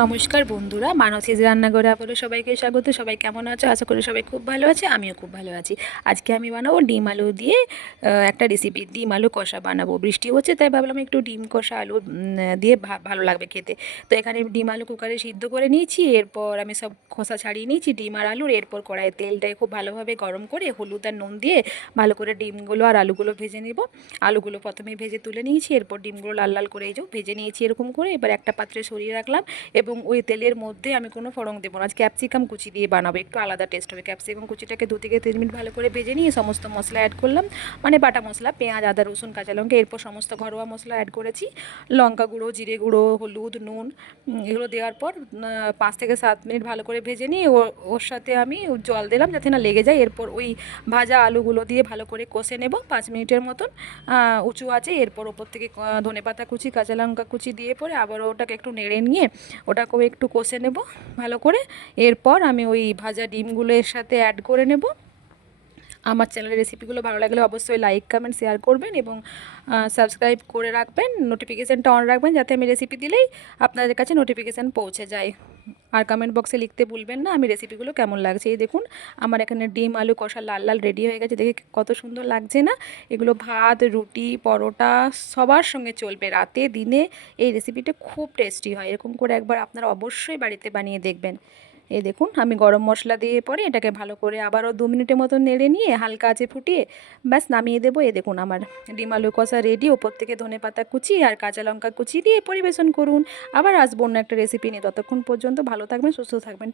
নমস্কার বন্ধুরা, মানসিজ রান্নাঘরে আপনাদের সবাইকে স্বাগত। সবাই কেমন আছো? আশা করি সবাই খুব ভালো আছে, আমিও খুব ভালো আছি। আজকে আমি বানাবো ডিম আলু দিয়ে একটা রেসিপি, ডিম আলু কষা বানাবো। বৃষ্টি হচ্ছে তাই ভাবলাম একটু ডিম কষা আলু দিয়ে ভালো লাগবে খেতে। তো এখানে ডিম আলু কুকারে সিদ্ধ করে নিয়েছি, এরপর আমি সব খোসা ছাড়িয়ে নিয়েছি ডিম আর আলুর। এরপর কড়াইয়ে তেলটাই খুব ভালোভাবে গরম করে হলুদ আর নুন দিয়ে ভালো করে ডিমগুলো আর আলুগুলো ভেজে নেব। আলুগুলো প্রথমেই ভেজে তুলে নিয়েছি, এরপর ডিমগুলো লাল লাল করে ভেজে নিয়েছি এরকম করে। এবার একটা পাত্রে সরিয়ে রাখলাম এবং ওই তেলের মধ্যে আমি কোনো ফোড়ন দেবো না। আজ ক্যাপসিকাম কুচি দিয়ে বানাবো, একটু আলাদা টেস্ট হবে। ক্যাপসিকাম কুচিটাকে 2 থেকে 3 মিনিট ভালো করে ভেজে নিয়ে সমস্ত মশলা অ্যাড করলাম, মানে বাটা মশলা, পেঁয়াজ, আদা, রসুন, কাঁচা লঙ্কা। এরপর সমস্ত ঘরোয়া মশলা অ্যাড করেছি, লঙ্কা গুঁড়ো, জিরে গুঁড়ো, হলুদ, নুন, এগুলো দেওয়ার পর 5 থেকে 7 মিনিট ভালো করে ভেজে নিয়ে ওর সাথে আমি জল দিলাম যাতে না লেগে যায়। এরপর ওই ভাজা আলুগুলো দিয়ে ভালো করে কষে নেব 5 মিনিটের মতন উঁচু আছে। এরপর ওপর থেকে ধনেপাতা কুচি, কাঁচা লঙ্কা কুচি দিয়ে পরে আবারও ওটাকে একটু নেড়ে নিয়ে ওটাকেও একটু কষে নেব ভালো করে। এরপর আমি ওই ভাজা ডিমগুলো এর সাথে অ্যাড করে নেব। আমার চ্যানেলের রেসিপিগুলো ভালো লাগলে অবশ্যই লাইক, কমেন্ট, শেয়ার করবেন এবং সাবস্ক্রাইব করে রাখবেন, নোটিফিকেশানটা অন রাখবেন যাতে আমি রেসিপি দিলেই আপনাদের কাছে নোটিফিকেশান পৌঁছে যায়। আর কমেন্ট বক্সে লিখতে ভুলবেন না আমি রেসিপিগুলো কেমন লাগছে। এই দেখুন আমার এখানে ডিম আলু কষা লাল লাল রেডি হয়ে গেছে, দেখে কত সুন্দর লাগছে না? এগুলো ভাত, রুটি, পরোটা সবার সঙ্গে চলবে, রাতে দিনে। এই রেসিপিটা খুব টেস্টি হয়, এরকম করে একবার আপনারা অবশ্যই বাড়িতে বানিয়ে দেখবেন। এই দেখুন আমি গরম মশলা দিয়ে পরে এটাকে ভালো করে আবারও 2 মিনিটের মতো নেড়ে নিয়ে হালকা আঁচে ফুটিয়ে ব্যাস নামিয়ে দেবো। এই দেখুন আমার ডিম আলু কষা রেডি। ওপর থেকে ধনেপাতা কুচি আর কাঁচা লঙ্কা কুচি দিয়ে পরিবেশন করুন। আবার আসবো অন্য একটা রেসিপি নিয়ে, ততক্ষণ পর্যন্ত ভালো থাকবেন, সুস্থ থাকবেন।